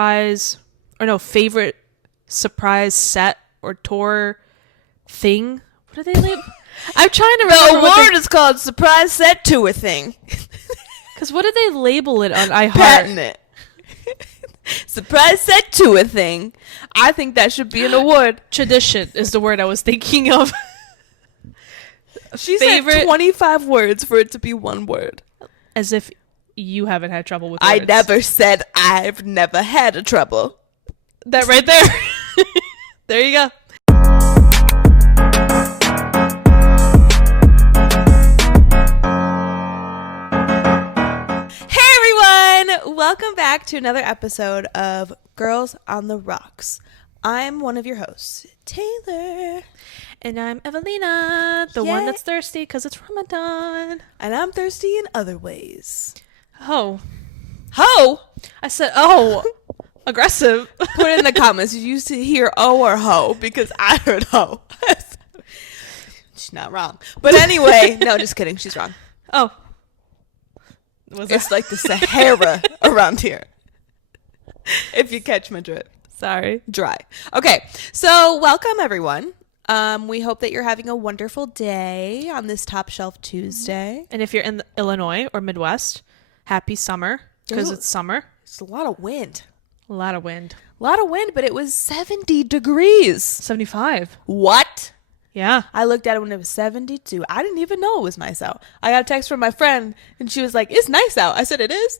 favorite surprise set or tour thing. What do they label? I'm trying to remember. The award is called Surprise Set Tour Thing. Because what did they label it on iHeart? Patent it. Surprise Set Tour Thing. I think that should be an award. Tradition is the word I was thinking of. She said 25 words for it to be one word. As if you haven't had trouble with words. I never said I've never had a trouble. That right there. There you go. Welcome back to another episode of Girls on the Rocks. I'm one of your hosts, Taylor. And I'm Evelina, the one that's thirsty because it's Ramadan. And I'm thirsty in other ways. Ho. I said, oh. Aggressive. Put it in the comments. Did you hear oh or ho? Because I heard ho. She's not wrong. But anyway, no, just kidding. She's wrong. Oh. It's like the Sahara around here. If you catch my drift. Sorry. Dry. Okay. So welcome everyone. We hope that you're having a wonderful day on this Top Shelf Tuesday. And if you're in Illinois or Midwest, happy summer because it's summer. It's a lot of wind. A lot of wind, but it was 70 degrees. 75. What? Yeah. I looked at it when it was 72. I didn't even know it was nice out. I got a text from my friend, and she was like, it's nice out. I said, it is?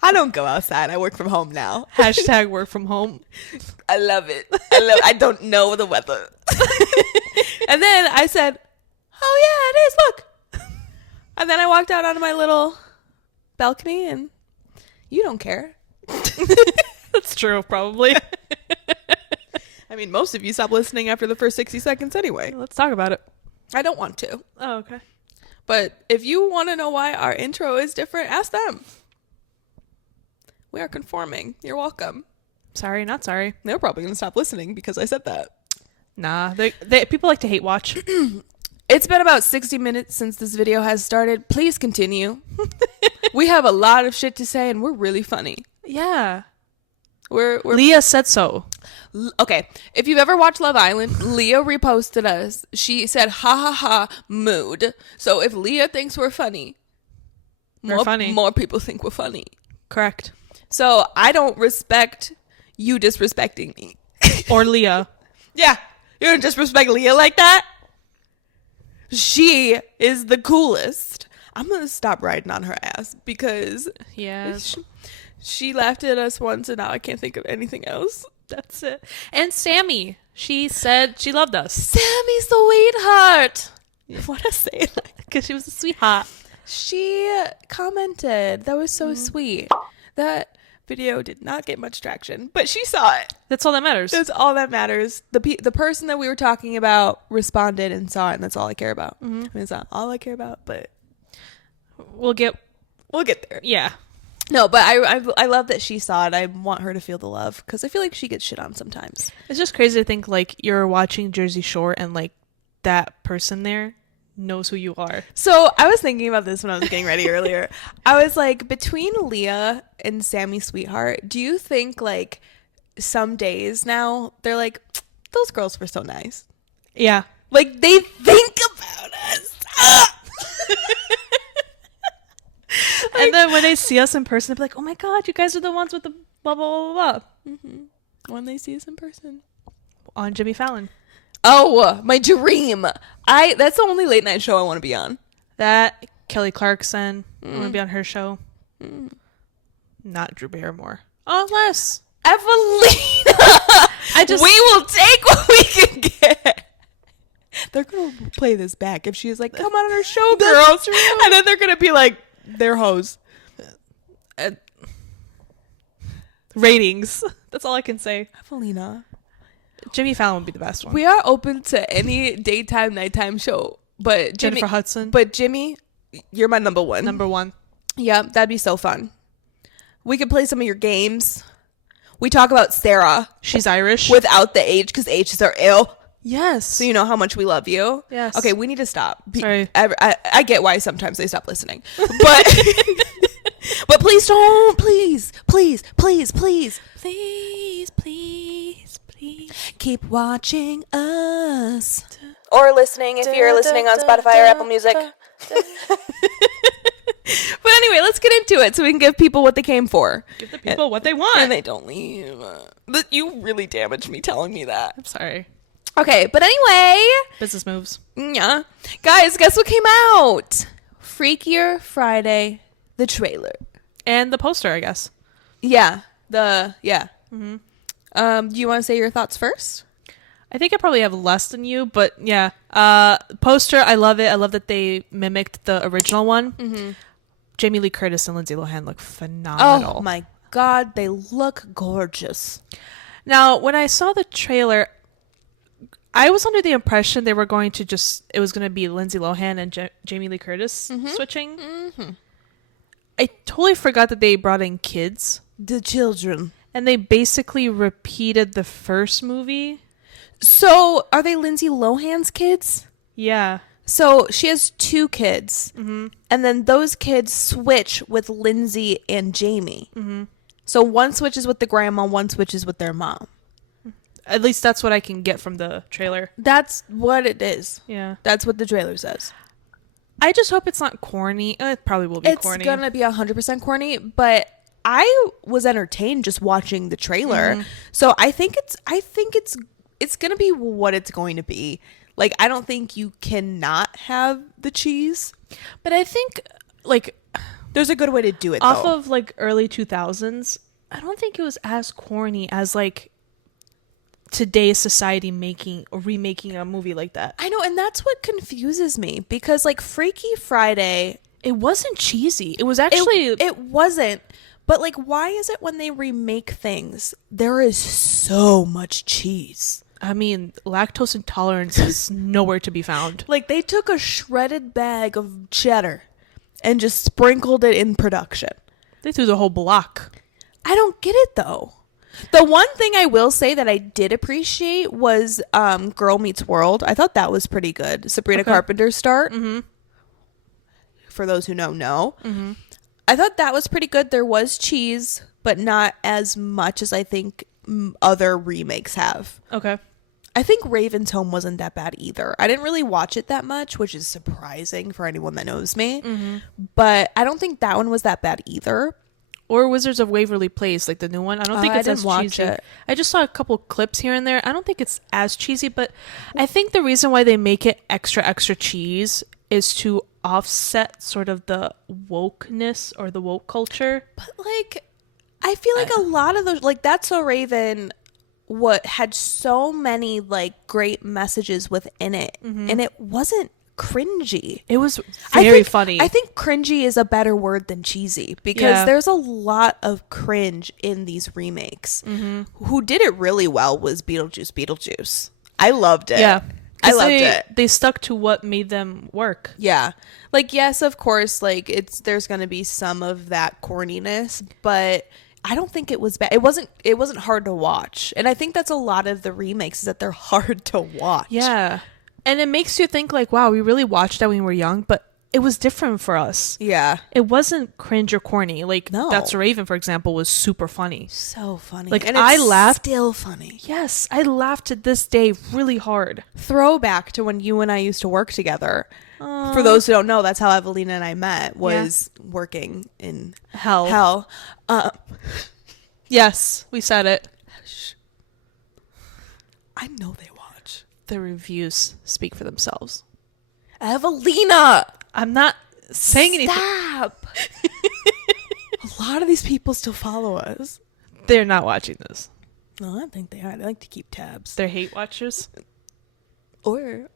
I don't go outside. I work from home now. Hashtag work from home. I love it. I don't know the weather. And then I said, oh, yeah, it is. Look. And then I walked out onto my little balcony, and you don't care. That's true, probably. I mean, most of you stop listening after the first 60 seconds anyway. Let's talk about it. I don't want to. Oh, okay. But if you want to know why our intro is different, ask them. We are conforming. You're welcome. Sorry, not sorry. They're probably going to stop listening because I said that. Nah, they people like to hate watch. It's been about 60 minutes since this video has started. Please continue. We have a lot of shit to say, and we're really funny. Yeah. We're Leah said so. Okay, if you've ever watched Love Island, Leah reposted us. She said, ha ha ha, mood. So if Leah thinks we're funny, more people think we're funny. Correct. So I don't respect you disrespecting me. Or Leah. Yeah, you don't disrespect Leah like that? She is the coolest. I'm going to stop riding on her ass because she laughed at us once and now I can't think of anything else. That's it. And Sammy, she said she loved us. Sammy, sweetheart. What a say that? Because she was a sweetheart. She commented. That was so sweet. That video did not get much traction, but she saw it. That's all that matters. That's all that matters. The person that we were talking about responded and saw it, and that's all I care about. Mm-hmm. I mean, it's not all I care about, but we'll get there. Yeah. No, but I love that she saw it. I want her to feel the love because I feel like she gets shit on sometimes. It's just crazy to think like you're watching Jersey Shore and like that person there knows who you are. So I was thinking about this when I was getting ready earlier. I was like, between Leah and Sammy Sweetheart, do you think like some days now they're like, those girls were so nice? Yeah. Like they think about us. Like, and then when they see us in person, they're like, oh my God, you guys are the ones with the blah, blah, blah, blah. Mm-hmm. When they see us in person. On Jimmy Fallon. Oh, my dream. That's the only late night show I want to be on. That, Kelly Clarkson. I want to be on her show. Not Drew Barrymore. Unless. Evelina! We will take what we can get. They're going to play this back if she's like, come on our show, girls. And then they're going to be like, they're hoes. Ratings. That's all I can say. Evelina. Jimmy Fallon would be the best one. We are open to any daytime, nighttime show. But Jennifer Hudson. But Jimmy, you're my number one. Number one. Yeah, that'd be so fun. We could play some of your games. We talk about Sarah. She's Irish. Without the H, because H's are ill. Yes. So you know how much we love you. Yes. Okay, we need to stop. Sorry. I get why sometimes they stop listening. But But please don't. Please. Keep watching us. Or listening if you're listening on Spotify or Apple Music. But anyway, let's get into it so we can give people what they came for. Give the people what they want. And they don't leave. But you really damaged me telling me that. I'm sorry. Okay, but anyway. Business moves. Yeah. Guys, guess what came out? Freakier Friday, the trailer. And the poster, I guess. Yeah. Mm-hmm. Do you want to say your thoughts first? I think I probably have less than you, but yeah. Poster, I love it. I love that they mimicked the original one. Mm-hmm. Jamie Lee Curtis and Lindsay Lohan look phenomenal. Oh my God, they look gorgeous. Now, when I saw the trailer, I was under the impression they were going to it was going to be Lindsay Lohan and Jamie Lee Curtis switching. Mm-hmm. I totally forgot that they brought in kids. The children. And they basically repeated the first movie. So, are they Lindsay Lohan's kids? Yeah. So, she has 2 kids. Mm-hmm. And then those kids switch with Lindsay and Jamie. Mm-hmm. So, one switches with the grandma, one switches with their mom. At least that's what I can get from the trailer. That's what it is. Yeah. That's what the trailer says. I just hope it's not corny. It probably will be corny. It's going to be 100% corny, but I was entertained just watching the trailer. Mm-hmm. So, I think it's going to be what it's going to be. Like, I don't think you cannot have the cheese. But I think, like, there's a good way to do it, off of, like, early 2000s, I don't think it was as corny as, like, today's society making or remaking a movie like that. I know, and that's what confuses me. Because, like, Freaky Friday... It wasn't cheesy. It was actually... It wasn't. But, like, why is it when they remake things, there is so much cheese? I mean, lactose intolerance is nowhere to be found. Like, they took a shredded bag of cheddar and just sprinkled it in production. They threw the whole block. I don't get it, though. The one thing I will say that I did appreciate was Girl Meets World. I thought that was pretty good. Sabrina Carpenter's start. Mm-hmm. For those who know. Mm-hmm. I thought that was pretty good. There was cheese, but not as much as I think other remakes have. Okay. I think Raven's Home wasn't that bad either. I didn't really watch it that much, which is surprising for anyone that knows me. Mm-hmm. But I don't think that one was that bad either. Or Wizards of Waverly Place, like the new one. I don't think it's as cheesy. I just saw a couple clips here and there. I don't think it's as cheesy, but I think the reason why they make it extra cheese is to offset sort of the wokeness or the woke culture. But, like, I feel like a lot of those, like, That's So Raven... had so many, like, great messages within it, and it wasn't cringy. It was very funny. I think cringy is a better word than cheesy, because there's a lot of cringe in these remakes. Mm-hmm. Who did it really well was Beetlejuice. I loved it. Yeah. I loved it. They stuck to what made them work. Yeah. Like, yes, of course, like, there's going to be some of that corniness, but I don't think it was bad. It wasn't hard to watch. And I think that's a lot of the remakes, is that they're hard to watch. Yeah. And it makes you think, like, wow, we really watched that when we were young, but it was different for us. Yeah. It wasn't cringe or corny. Like, no. That's Raven, for example, was super funny. So funny. Like, and I laughed. Still funny. Yes. I laughed to this day really hard. Throwback to when you and I used to work together. For those who don't know, that's how Evelina and I met, was working in hell. Yes, we said it. I know they watch. The reviews speak for themselves. Evelina! I'm not saying anything. Stop! A lot of these people still follow us. They're not watching this. No, I don't think they are. They like to keep tabs. They're hate watchers? Or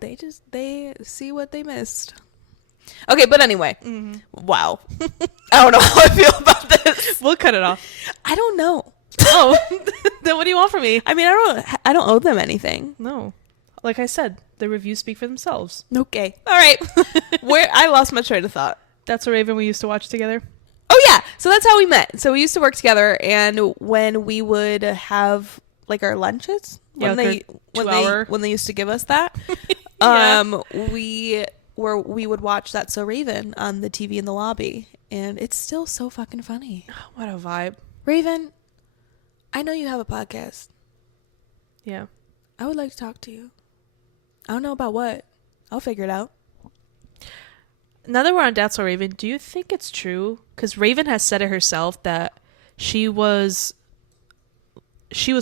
they see what they missed. Okay, but anyway. Mm-hmm. Wow. I don't know how I feel about this. We'll cut it off. I don't know. Oh, then what do you want from me? I mean, I don't owe them anything. No. Like I said, the reviews speak for themselves. Okay. All right. I lost my train of thought. That's a Raven we used to watch together. Oh, yeah. So that's how we met. So we used to work together, and when we would have, like, our lunches, when they used to give us that, Yeah. we where we would watch That's So Raven on the TV in the lobby, and it's still so fucking funny. What a vibe. Raven, I know you have a podcast. Yeah. I would like to talk to you. I don't know about what. I'll figure it out. Now that we're on That's So Raven, do you think it's true? Because Raven has said it herself that she was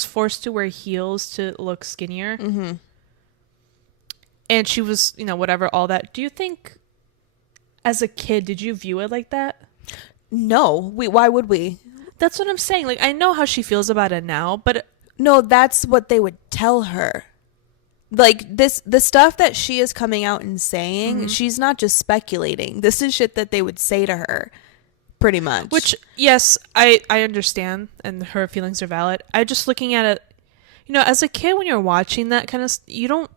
forced to wear heels to look skinnier. Mm-hmm. And she was, whatever, all that. Do you think, as a kid, did you view it like that? No. Why would we? That's what I'm saying. Like, I know how she feels about it now, but... No, that's what they would tell her. Like, the stuff that she is coming out and saying, she's not just speculating. This is shit that they would say to her, pretty much. Which, yes, I understand, and her feelings are valid. I just looking at it, as a kid, when you're watching that kind of... you don't...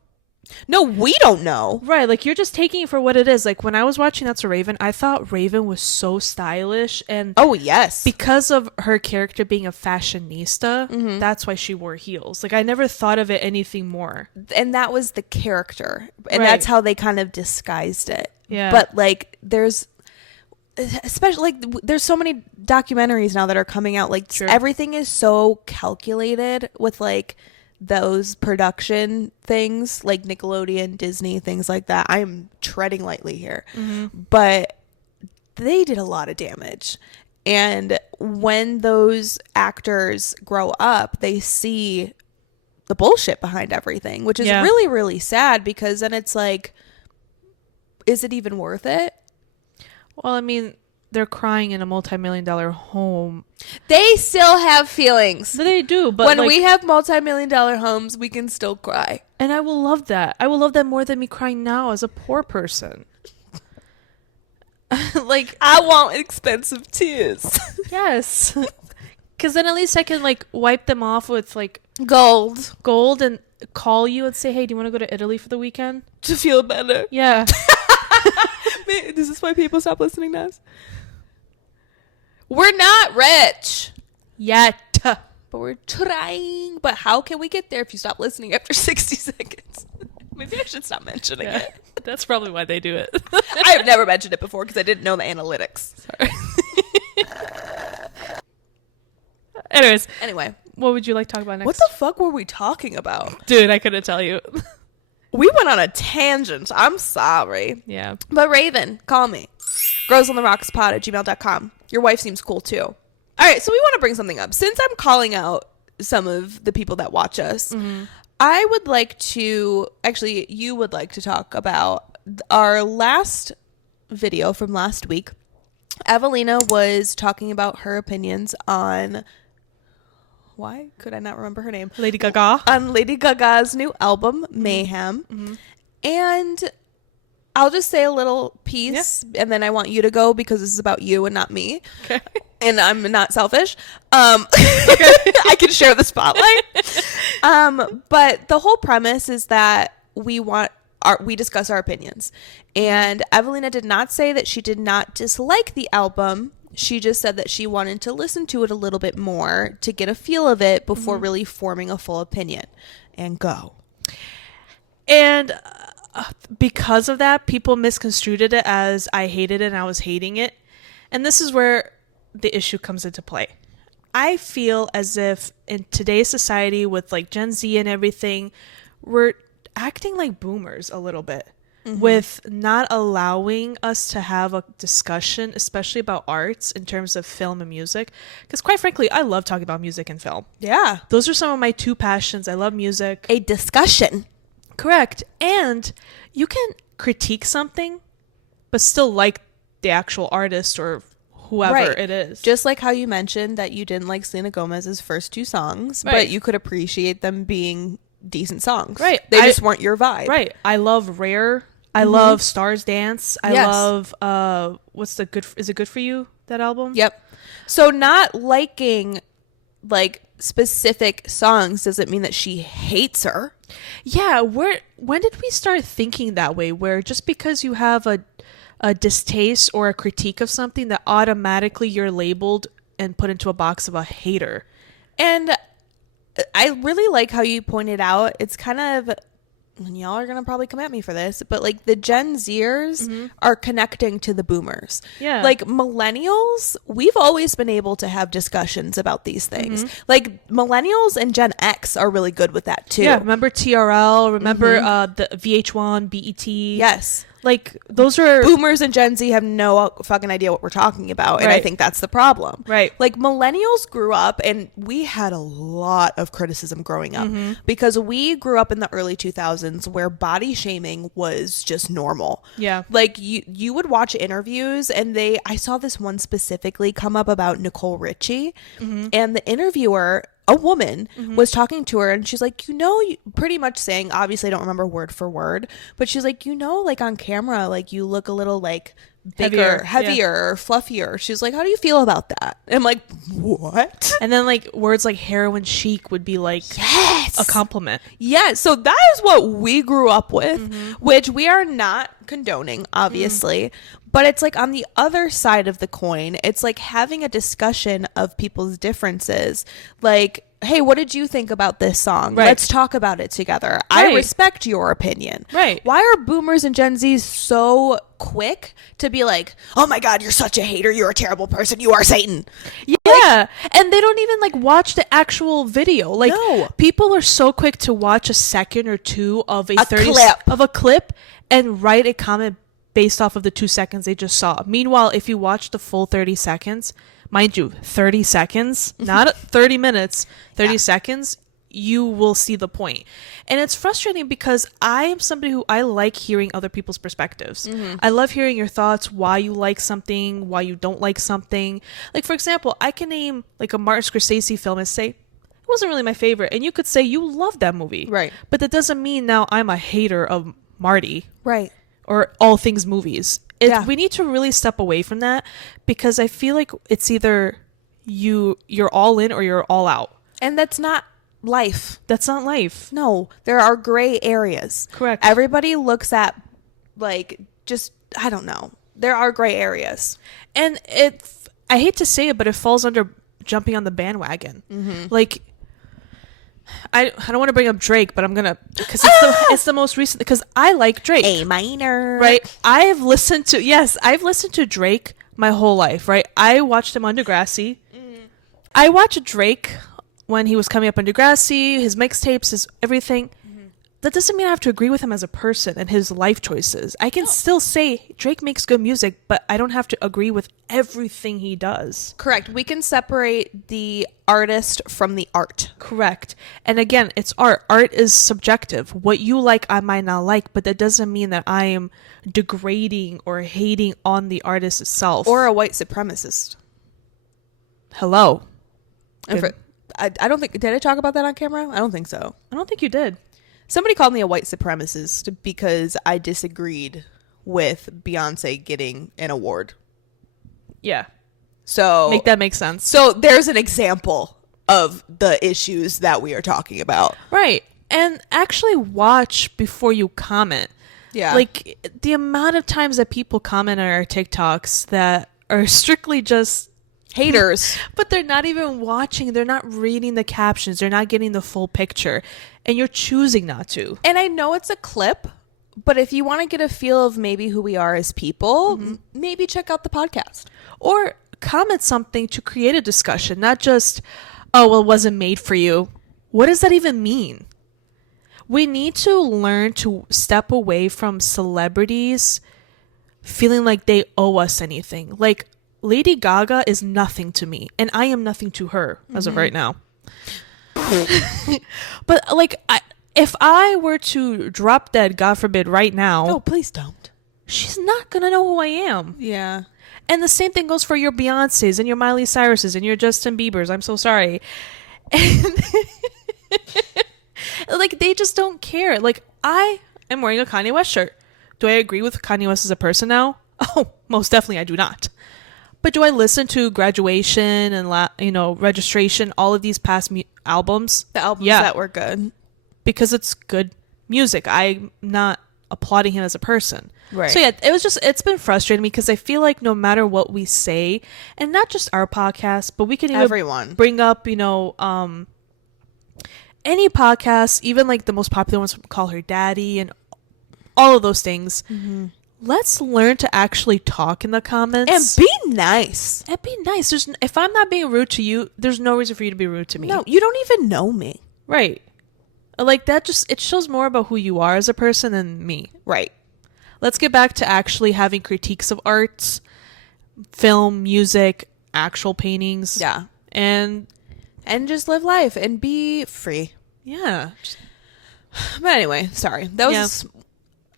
No, we don't know. Right, like, you're just taking it for what it is. Like, when I was watching That's a Raven, I thought Raven was so stylish, and... Oh, yes. Because of her character being a fashionista, that's why she wore heels. Like, I never thought of it anything more. And that was the character. And right. That's how they kind of disguised it. Yeah. But, like, there's... especially, like, there's so many documentaries now that are coming out. Like, True. Everything is so calculated with, like... those production things like Nickelodeon, Disney, things like that. I'm treading lightly here, but they did a lot of damage. And when those actors grow up, they see the bullshit behind everything, which is really, really sad, because then it's like, is it even worth it? Well, I mean, they're crying in a multi-million-dollar home. They still have feelings. They do, but when we have multi-million-dollar homes, we can still cry. And I will love that. I will love that more than me crying now as a poor person. Like, I want expensive tears. Yes. Because then at least I can, like, wipe them off with, like... Gold and call you and say, hey, do you want to go to Italy for the weekend? To feel better. Yeah. This is why people stop listening to us. We're not rich yet, but we're trying. But how can we get there if you stop listening after 60 seconds? Maybe I should stop mentioning it. That's probably why they do it. I have never mentioned it before because I didn't know the analytics. Sorry. Anyways. Anyway. What would you like to talk about next? What the fuck were we talking about? Dude, I couldn't tell you. We went on a tangent. I'm sorry. Yeah. But Raven, call me. girlsontherockspod@gmail.com. Your wife seems cool too. All right, so we want to bring something up. Since I'm calling out some of the people that watch us, I would like to, actually, you would like to talk about our last video from last week. Evelina was talking about her opinions on, why could I not remember her name? Lady Gaga. On Lady Gaga's new album, Mayhem. And I'll just say a little piece, and then I want you to go because this is about you and not me. Okay. And I'm not selfish. I can share the spotlight. But the whole premise is that we discuss our opinions. And Evelina did not say that she did not dislike the album. She just said that she wanted to listen to it a little bit more to get a feel of it before really forming a full opinion. And go. And because of that, people misconstrued it as I hated it and I was hating it. And this is where the issue comes into play. I feel as if in today's society with like Gen Z and everything, we're acting like boomers a little bit with not allowing us to have a discussion, especially about arts in terms of film and music. Because quite frankly, I love talking about music and film. Yeah. Those are some of my two passions. I love music. A discussion. Correct. And you can critique something, but still like the actual artist or whoever it is. Just like how you mentioned that you didn't like Selena Gomez's first two songs, but you could appreciate them being decent songs. Right. They just weren't your vibe. Right. I love Rare. I love Stars Dance. I love, what's the good, is it Good For You, that album? Yep. So not liking like specific songs doesn't mean that she hates her. Yeah. When did we start thinking that way? Where just because you have a distaste or a critique of something that automatically you're labeled and put into a box of a hater. And I really like how you pointed out it's kind of and y'all are gonna probably come at me for this, but like the Gen Zers are connecting to the boomers. Yeah. Like millennials, we've always been able to have discussions about these things. Like millennials and Gen X are really good with that too. Yeah. Remember TRL? Remember the VH1, BET? Yes. Like those are boomers and Gen Z have no fucking idea what we're talking about. And I think that's the problem. Right. Like millennials grew up and we had a lot of criticism growing up because we grew up in the early 2000s where body shaming was just normal. Yeah. Like you would watch interviews and I saw this one specifically come up about Nicole Richie and the interviewer, a woman, was talking to her and she's like, pretty much saying, obviously I don't remember word for word, but she's like, like on camera, like you look a little like bigger, heavier, fluffier. She's like, how do you feel about that? And I'm like, what? And then like words like heroin chic would be like a compliment. Yeah. So that is what we grew up with, which we are not condoning, obviously. But it's like on the other side of the coin, it's like having a discussion of people's differences. Like, hey, what did you think about this song? Right. Let's talk about it together. Right. I respect your opinion. Right. Why are boomers and Gen Zs so quick to be like, oh my God, you're such a hater. You're a terrible person. You are Satan. Yeah. Like, and they don't even like watch the actual video. Like people are so quick to watch a second or two of a clip and write a comment based off of the 2 seconds they just saw. Meanwhile, if you watch the full 30 seconds, mind you, 30 seconds, not 30 minutes, 30 seconds, you will see the point. And it's frustrating because I am somebody who I like hearing other people's perspectives. I love hearing your thoughts, why you like something, why you don't like something. Like, for example, I can name like a Martin Scorsese film and say, it wasn't really my favorite. And you could say you love that movie. Right. But that doesn't mean now I'm a hater of Marty. Right. Or all things movies. We need to really step away from that because I feel like it's either you're all in or you're all out. And that's not life. That's not life. No, there are gray areas. Correct. Everybody looks at like just, I don't know. There are gray areas. And I hate to say it, but it falls under jumping on the bandwagon. Like, I don't want to bring up Drake, but I'm gonna because it's the most recent because I like Drake. A minor, right? I've listened to Drake my whole life, right? I watched him on Degrassi. I watched Drake when he was coming up on Degrassi, his mixtapes, his everything. That doesn't mean I have to agree with him as a person and his life choices. I can still say Drake makes good music, but I don't have to agree with everything he does. Correct. We can separate the artist from the art. Correct. And again, it's art. Art is subjective. What you like, I might not like, but that doesn't mean that I am degrading or hating on the artist itself. Or a white supremacist. Hello. I don't think, did I talk about that on camera? I don't think so. I don't think you did. Somebody called me a white supremacist because I disagreed with Beyonce getting an award. Yeah. So make that make sense. So there's an example of the issues that we are talking about. Right. And actually watch before you comment. Yeah. Like the amount of times that people comment on our TikToks that are strictly just haters, but they're not even watching, they're not reading the captions, they're not getting the full picture, and you're choosing not to. And I know it's a clip, but if you want to get a feel of maybe who we are as people, maybe check out the podcast or comment something to create a discussion, not just, oh, well, it wasn't made for you. What does that even mean? We need to learn to step away from celebrities feeling like they owe us anything. Like, Lady Gaga is nothing to me, and I am nothing to her as of right now. But, like, if I were to drop dead, God forbid, right now... No, please don't. She's not going to know who I am. Yeah. And the same thing goes for your Beyoncés and your Miley Cyruses and your Justin Biebers. I'm so sorry. And like, they just don't care. Like, I am wearing a Kanye West shirt. Do I agree with Kanye West as a person now? Oh, most definitely I do not. But do I listen to Graduation and, Registration, all of these past albums? The albums that were good. Because it's good music. I'm not applauding him as a person. Right. So, yeah, it's been frustrating me because I feel like no matter what we say, and not just our podcast, but we can even everyone bring up, any podcast, even like the most popular ones, call her daddy and all of those things. Mm-hmm. Let's learn to actually talk in the comments and be nice. If I'm not being rude to you, there's no reason for you to be rude to me. No, you don't even know me. Right. Like that it shows more about who you are as a person than me. Right. Let's get back to actually having critiques of arts, film, music, actual paintings. Yeah. And just live life and be free. Yeah. But anyway, sorry. That was... Yeah.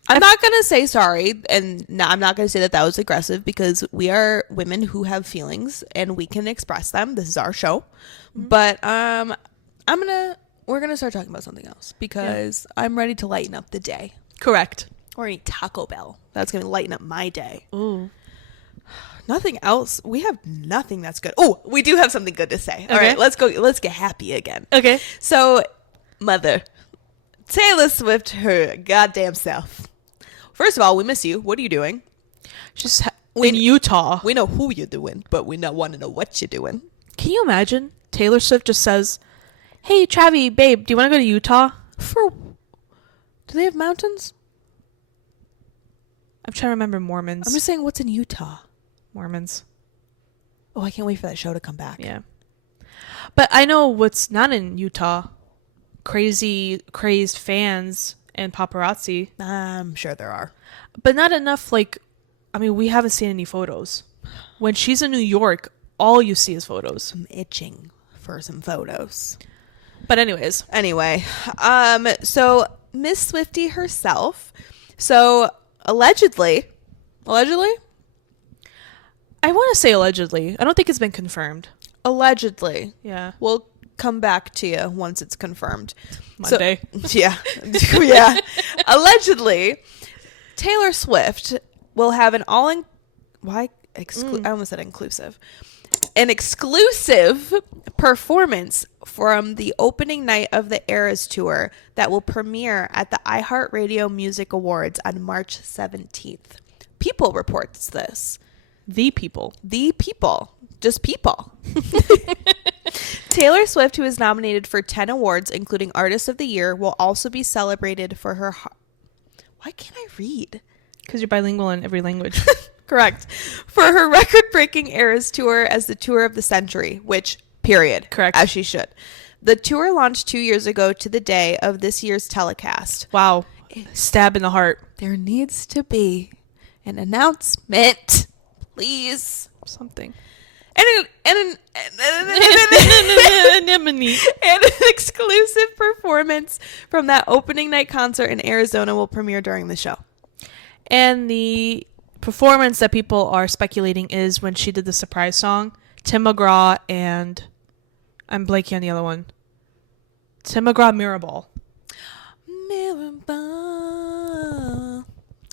I'm not going to say sorry, and I'm not going to say that was aggressive, because we are women who have feelings and we can express them. This is our show. Mm-hmm. But we're going to start talking about something else, because I'm ready to lighten up the day. Correct. Or eat Taco Bell. That's going to lighten up my day. Ooh. Nothing else. We have nothing that's good. Oh, we do have something good to say. Okay. All right, let's go. Let's get happy again. Okay. So, mother, Taylor Swift, her goddamn self. First of all, we miss you. What are you doing? She's in Utah. We know who you're doing, but we don't want to know what you're doing. Can you imagine? Taylor Swift just says, "Hey, Travi, babe, do you want to go to Utah?" Do they have mountains? I'm trying to remember Mormons. I'm just saying, what's in Utah? Mormons. Oh, I can't wait for that show to come back. Yeah. But I know what's not in Utah. Crazed fans and paparazzi. I'm sure there are. But not enough, we haven't seen any photos. When she's in New York, all you see is photos. I'm itching for some photos. But anyways. Anyway. So Miss Swiftie herself. So allegedly. I want to say allegedly. I don't think it's been confirmed. Allegedly. Yeah. We'll come back to you once it's confirmed. Monday. So, yeah. Yeah. Allegedly, Taylor Swift will have an I almost said inclusive. An exclusive performance from the opening night of the Eras Tour that will premiere at the iHeartRadio Music Awards on March 17th. People reports this. The people. Just people. Taylor Swift, who is nominated for 10 awards, including Artist of the Year, will also be celebrated for her... Why can't I read? Because you're bilingual in every language. Correct. For her record-breaking Eras Tour as the tour of the century, which, period. Correct. As she should. The tour launched 2 years ago to the day of this year's telecast. Wow. Stab in the heart. There needs to be an announcement. Please. Something. And an exclusive performance from that opening night concert in Arizona will premiere during the show. And the performance that people are speculating is when she did the surprise song, Tim McGraw and I'm blanking on the other one. Tim McGraw Mirrorball.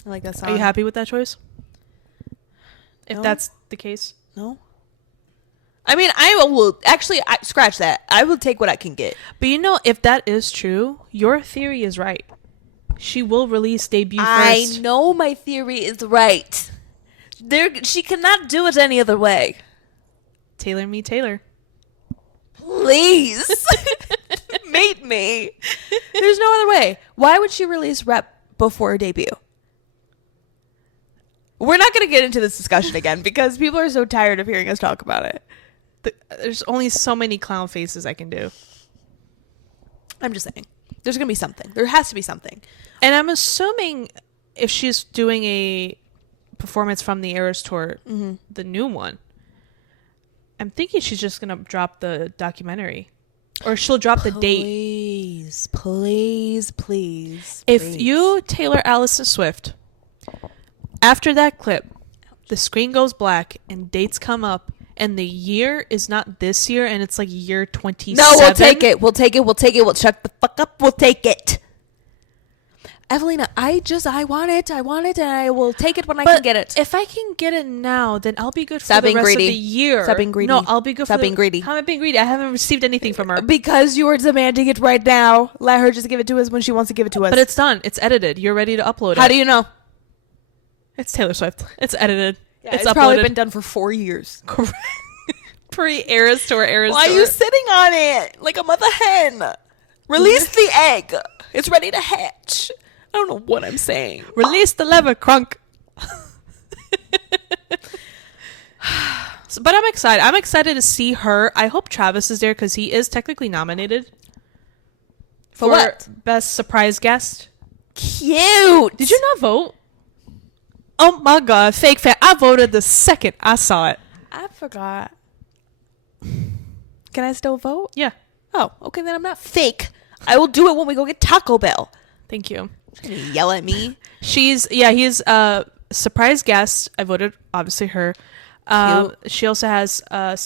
I like that song. Are you happy with that choice? If No. that's the case. No. I mean, I will actually scratch that. I will take what I can get. But if that is true, your theory is right. She will release debut first. I know my theory is right. She cannot do it any other way. Taylor me Taylor. Please. Mate me. There's no other way. Why would she release Rep before her debut? We're not going to get into this discussion again because people are so tired of hearing us talk about it. There's only so many clown faces I can do. I'm just saying. There's going to be something. There has to be something. And I'm assuming if she's doing a performance from the Eras Tour, the new one, I'm thinking she's just going to drop the documentary. Or she'll drop the date. Please. If you, Taylor Allison Swift, after that clip, the screen goes black and dates come up and the year is not this year and it's like year 27. No, we'll take it. We'll shut the fuck up. We'll take it. Evelina, I want it, and I will take it when I can get it. If I can get it now, then I'll be good for Stop the being rest greedy. of the year. Stop being greedy. No, I'll be good Stop for being greedy. How am I being greedy? I haven't received anything from her. Because you are demanding it right now. Let her just give it to us when she wants to give it to us. But it's done. It's edited. You're ready to upload it. How do you know? It's Taylor Swift. It's edited. Yeah, it's probably been done for 4 years. Pre-Eras Tour, Eras Tour. Why are you sitting on it like a mother hen? Release the egg. It's ready to hatch. I don't know what I'm saying. Release the lever, crunk. But I'm excited. I'm excited to see her. I hope Travis is there because he is technically nominated. For what? Best surprise guest. Cute. Did you not vote? Oh my god, fake fan. I voted the second I saw it. I forgot. Can I still vote? Yeah. Oh, okay, then I'm not fake. I will do it when we go get Taco Bell. Thank you. Yell at me. He's a surprise guest. I voted, obviously, her. She also has a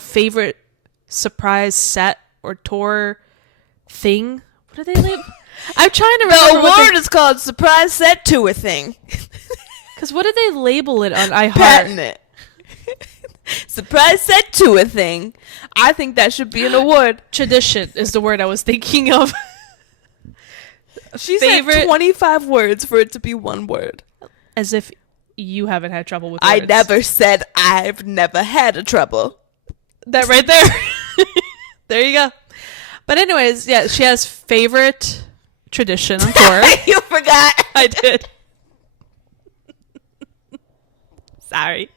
favorite surprise set or tour thing. What do they label? I'm trying to remember. The award is called Surprise Set Tour Thing. Because what did they label it on iHeart? Patent it. Surprise Set Tour Thing. I think that should be an award. Tradition is the word I was thinking of. She said 25 words for it to be one word. As if you haven't had trouble with words. I never said I've never had a trouble. That right there. There you go. But anyways, yeah, she has favorite tradition on tour. You forgot. I did. Sorry.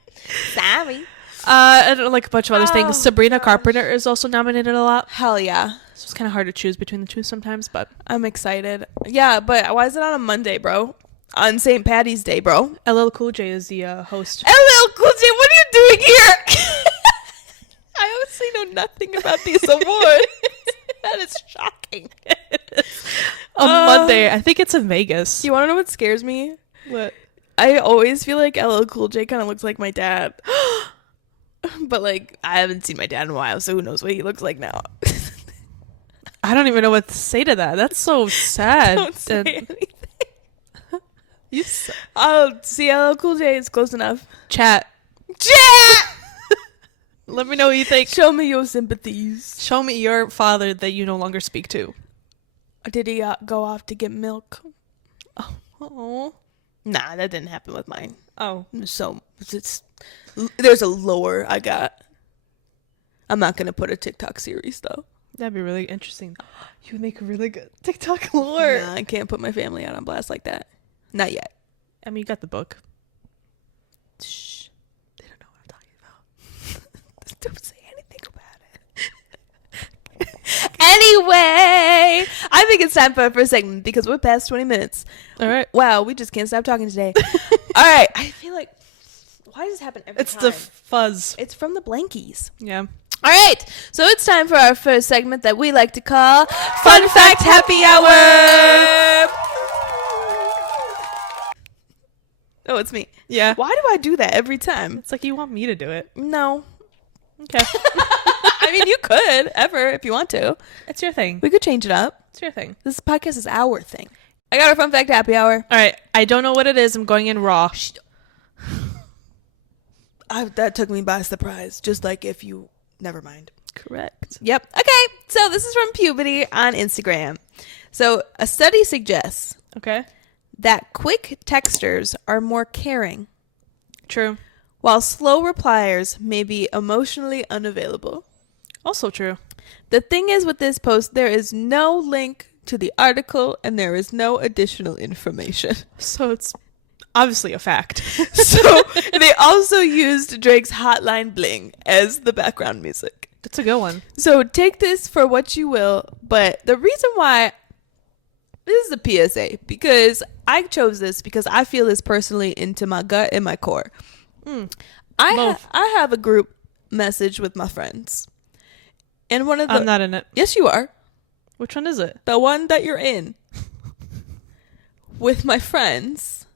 And like a bunch of other things. Sabrina Carpenter is also nominated a lot. Hell yeah. So it's kind of hard to choose between the two sometimes, but I'm excited. Yeah, but why is it on a Monday, bro? On St. Patty's Day, bro. LL Cool J is the host. LL Cool J, what are you doing here? I honestly know nothing about these awards. That is shocking. On Monday, I think it's in Vegas. You want to know what scares me? What? I always feel like LL Cool J kind of looks like my dad. But like, I haven't seen my dad in a while, so who knows what he looks like now. I don't even know what to say to that. That's so sad. Don't say anything. Oh, see, LL Cool J is close enough. Chat. Let me know what you think. Show me your sympathies. Show me your father that you no longer speak to. Did he go off to get milk? Oh. Nah, that didn't happen with mine. Oh. So, there's a lore I got. I'm not going to put a TikTok series, though. That'd be really interesting. You would make a really good TikTok lore. Nah, I can't put my family out on blast like that. Not yet. I mean, you got the book. Shh. They don't know what I'm talking about. Don't say anything about it. Anyway, I think it's time for our first segment because we're past 20 minutes. All right. Wow, we just can't stop talking today. All right. I feel like, why does this happen every time? It's the fuzz. It's from the blankies. Yeah. All right. So it's time for our first segment that we like to call Fun Fact Happy Hour. Oh, it's me. Yeah. Why do I do that every time? It's like you want me to do it. No. Okay. I mean, you could ever if you want to. It's your thing. We could change it up. It's your thing. This podcast is our thing. I got our Fun Fact Happy Hour. All right. I don't know what it is. I'm going in raw. That took me by surprise. Just like if you... Never mind. Correct. Yep. Okay. So this is from Puberty on Instagram. So a study suggests... Okay. That quick texters are more caring. True. While slow repliers may be emotionally unavailable. Also true. The thing is with this post, there is no link to the article and there is no additional information. So it's obviously a fact. So they also used Drake's Hotline Bling as the background music. That's a good one. So take this for what you will, but the reason why... This is a PSA because I chose this because I feel this personally into my gut and my core. I have a group message with my friends. And one of the... I'm not in it. Yes, you are. Which one is it? The one that you're in. With my friends.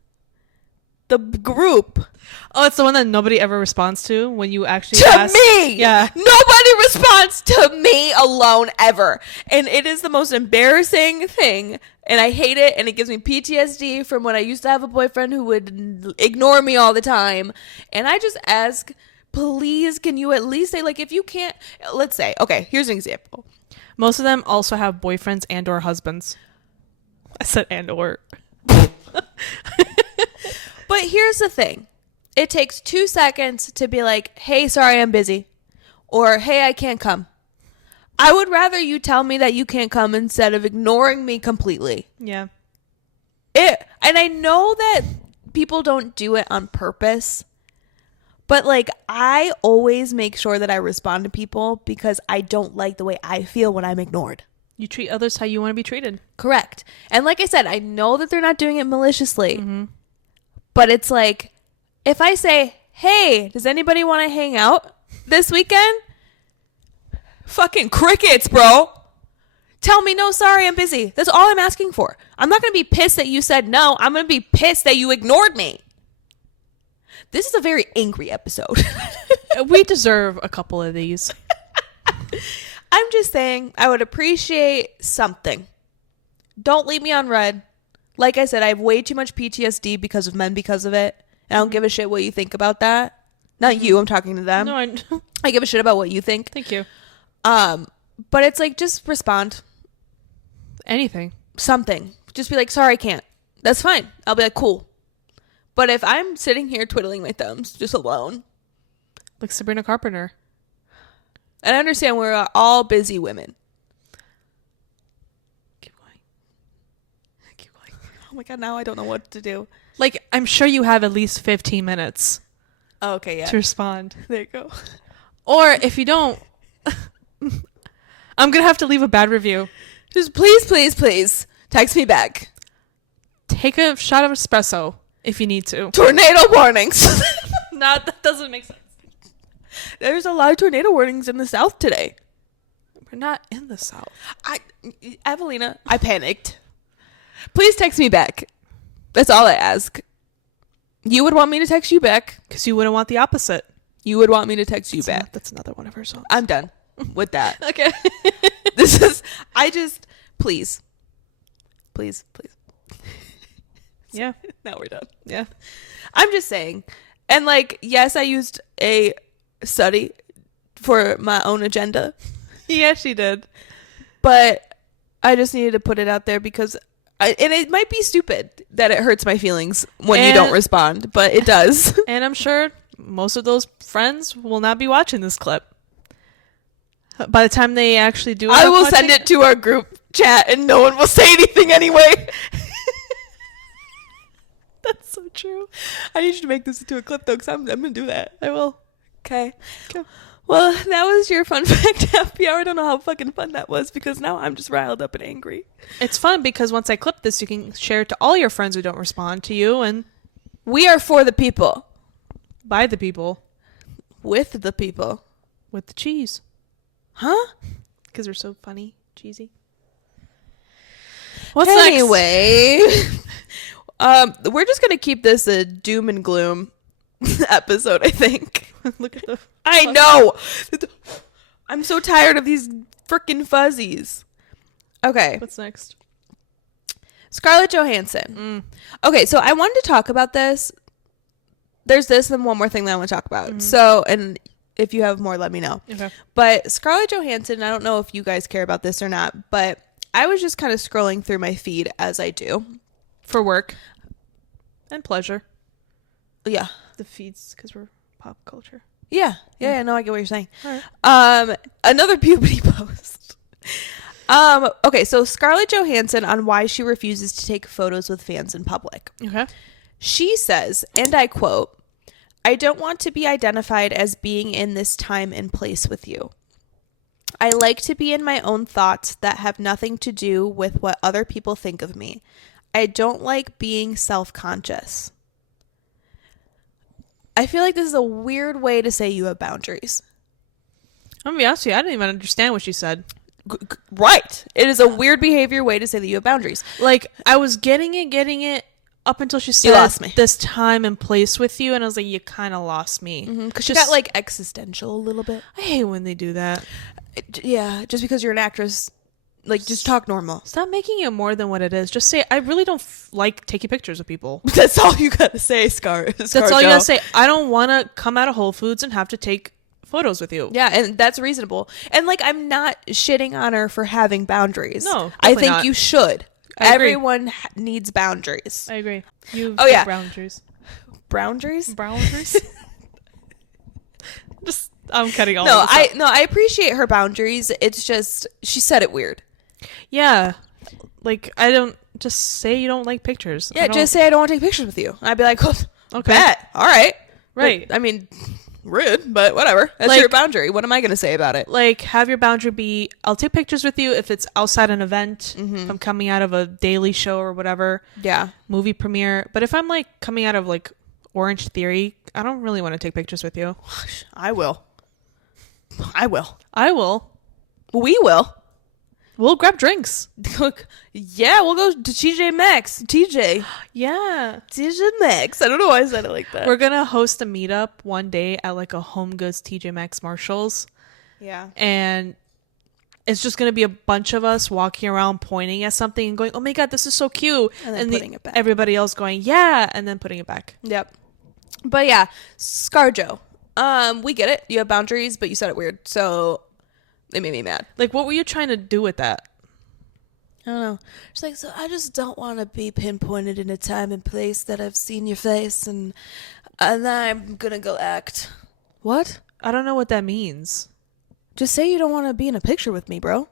The group. Oh, it's the one that nobody ever responds to when you actually ask. Me! Yeah. Nobody responds to me alone ever. And it is the most embarrassing thing. And I hate it. And it gives me PTSD from when I used to have a boyfriend who would ignore me all the time. And I just ask, please, can you at least say, like, if you can't, let's say, okay, here's an example. Most of them also have boyfriends and or husbands. I said and or. But here's the thing. It takes 2 seconds to be like, hey, sorry, I'm busy. Or, hey, I can't come. I would rather you tell me that you can't come instead of ignoring me completely. Yeah. And I know that people don't do it on purpose, but like I always make sure that I respond to people because I don't like the way I feel when I'm ignored. You treat others how you want to be treated. Correct. And like I said, I know that they're not doing it maliciously, but it's like, if I say, hey, does anybody want to hang out this weekend? Fucking crickets, bro. Tell me, no, sorry, I'm busy. That's all I'm asking for. I'm not going to be pissed that you said no. I'm going to be pissed that you ignored me. This is a very angry episode. We deserve a couple of these. I'm just saying, I would appreciate something. Don't leave me on red. Like I said, I have way too much PTSD because of men because of it. And I don't give a shit what you think about that. Not you, I'm talking to them. No, I give a shit about what you think. Thank you. But it's like, just respond. Anything. Something. Just be like, sorry, I can't. That's fine. I'll be like, cool. But if I'm sitting here twiddling my thumbs just alone. Like Sabrina Carpenter. And I understand we're all busy women. Keep going. Oh my God, now I don't know what to do. Like, I'm sure you have at least 15 minutes. Oh, okay, yeah. To respond. There you go. Or if you don't, I'm going to have to leave a bad review. Just please, text me back. Take a shot of espresso if you need to. Tornado warnings. No, that doesn't make sense. There's a lot of tornado warnings in the South today. We're not in the South. Evelina, I panicked. Please text me back. That's all I ask. You would want me to text you back. Because you wouldn't want the opposite. You would want me to text you back. That's another one of her songs. I'm done with that. Okay. Please. Yeah. Now we're done. Yeah. I'm just saying. And like, yes, I used a study for my own agenda. Yeah, she did. But I just needed to put it out there because and it might be stupid that it hurts my feelings when you don't respond, but it does. And I'm sure most of those friends will not be watching this clip. By the time they actually do it, I will send it to our group chat and no one will say anything anyway. That's so true. I need you to make this into a clip though, because I'm going to do that. I will. Okay. Well, that was your fun fact happy hour. I don't know how fucking fun that was because now I'm just riled up and angry. It's fun because once I clip this, you can share it to all your friends who don't respond to you, and we are for the people. By the people. With the people. With the cheese. Huh? Because we're so funny. Cheesy. What's anyway, we're just going to keep this a doom and gloom episode, I think. Look at the... I know! I'm so tired of these freaking fuzzies. Okay. What's next? Scarlett Johansson. Okay, so I wanted to talk about this. There's this and one more thing that I want to talk about. So, and if you have more, let me know. Okay. But Scarlett Johansson, I don't know if you guys care about this or not, but I was just kind of scrolling through my feed as I do. For work. And pleasure. Yeah. The feeds, because we're pop culture. Yeah. No, I get what you're saying. All right. Another puberty post. Okay, so Scarlett Johansson on why she refuses to take photos with fans in public. Okay. She says, and I quote, "I don't want to be identified as being in this time and place with you. I like to be in my own thoughts that have nothing to do with what other people think of me. I don't like being self-conscious." I feel like this is a weird way to say you have boundaries. I'm going to be honest with you, I didn't even understand what she said. Right. It is a weird behavior way to say that you have boundaries. Like, I was getting it up until she said, "You lost me. This time and place with you," and I was like, you kind of lost me. Because she got, like, existential a little bit. I hate when they do that. Yeah, just because you're an actress, like, just talk normal. Stop making it more than what it is. Just say, I really don't like taking pictures of people. That's all you gotta say, Scar. That's all you gotta say. I don't want to come out of Whole Foods and have to take photos with you. Yeah, and that's reasonable. And, like, I'm not shitting on her for having boundaries. No, I think not. You should. I Everyone needs boundaries. I agree. You yeah. boundaries. Boundaries? Boundaries? Just I'm cutting all this out. I appreciate her boundaries. It's just she said it weird. Yeah. Like, I don't just say you don't like pictures. Yeah, just say I don't want to take pictures with you. I'd be like, oh, okay. Bet. All right. Right. But, I mean, rude, but whatever. That's your boundary. What am I going to say about it? Like, have your boundary be, I'll take pictures with you if it's outside an event, if I'm coming out of a daily show or whatever. Yeah. Movie premiere. But if I'm, like, coming out of, like, Orange Theory, I don't really want to take pictures with you. I will. We will. We'll grab drinks. Yeah, we'll go to TJ Maxx. TJ. Yeah. TJ Maxx. I don't know why I said it like that. We're going to host a meetup one day at like a Home Goods TJ Maxx Marshalls. Yeah. And it's just going to be a bunch of us walking around pointing at something and going, oh my God, this is so cute. And then putting it back. Everybody else going, yeah. And then putting it back. Yep. But yeah, ScarJo. We get it. You have boundaries, but you said it weird. So it made me mad. Like, what were you trying to do with that? I don't know. She's like, so I just don't want to be pinpointed in a time and place that I've seen your face, and then I'm going to go act. What? I don't know what that means. Just say you don't want to be in a picture with me, bro.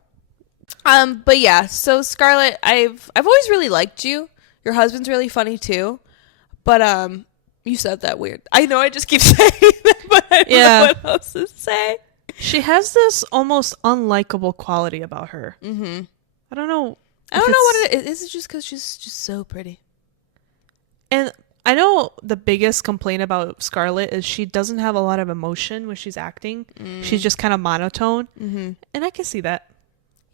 But yeah, so Scarlett, I've always really liked you. Your husband's really funny too. But you said that weird. I know I just keep saying that, but I don't know what else to say. She has this almost unlikable quality about her. Mm-hmm. I don't know. I don't know what it is. Is it just because she's just so pretty? And I know the biggest complaint about Scarlett is she doesn't have a lot of emotion when she's acting. She's just kind of monotone. Mm-hmm. And I can see that.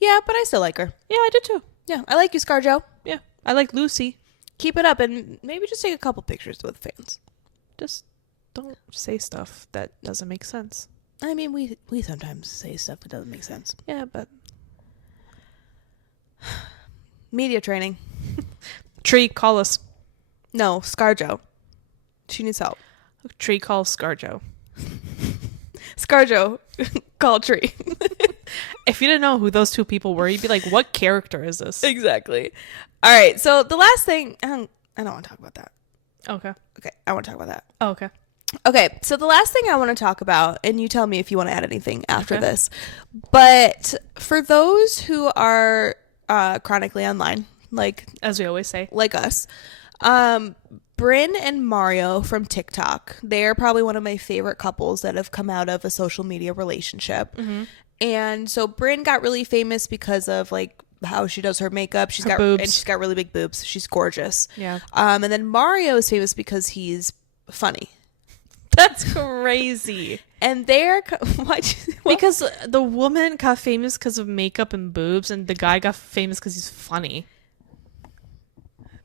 Yeah, but I still like her. Yeah, I do too. Yeah, I like you, ScarJo. Yeah, I like Lucy. Keep it up and maybe just take a couple pictures with fans. Just don't say stuff that doesn't make sense. I mean, we sometimes say stuff that doesn't make sense. Yeah, but media training. Tree, call us. No, ScarJo. She needs help. Tree, call ScarJo. ScarJo, call Tree. If you didn't know who those two people were, you'd be like, what character is this? Exactly. All right, so the last thing, I don't want to talk about that. Okay, I want to talk about that. Oh, okay. Okay, so the last thing I want to talk about, and you tell me if you want to add anything after this, but for those who are chronically online, like as we always say, like us, Brynne and Mario from TikTok, they're probably one of my favorite couples that have come out of a social media relationship. Mm-hmm. And so Brynne got really famous because of like how she does her makeup. She's got really big boobs. She's gorgeous. Yeah. And then Mario is famous because he's funny. That's crazy. And they're because the woman got famous because of makeup and boobs, and the guy got famous because he's funny.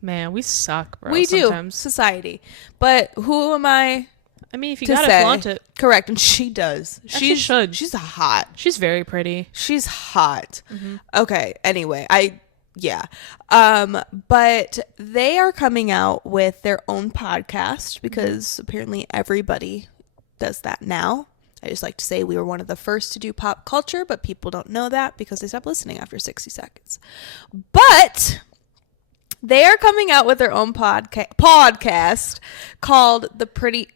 Man, we suck, bro. We sometimes. do, society. But who am I? I mean, if you gotta flaunt it, correct. And she does. She should. She's hot. She's very pretty. She's hot. Mm-hmm. Okay. Anyway, but they are coming out with their own podcast because apparently everybody does that now. I just like to say we were one of the first to do pop culture, but people don't know that because they stopped listening after 60 seconds. But they are coming out with their own podcast called the Pretty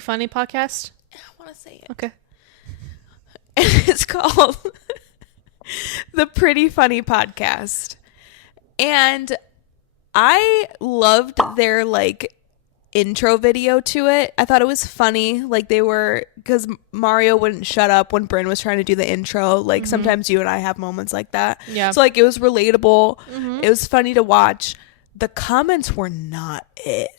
Funny Podcast. I want to say it. Okay. It's called the Pretty Funny Podcast. And I loved their like intro video to it. I thought it was funny. Like they were, because Mario wouldn't shut up when Brynne was trying to do the intro. Like sometimes you and I have moments like that. Yeah. So like it was relatable. Mm-hmm. It was funny to watch. The comments were not it.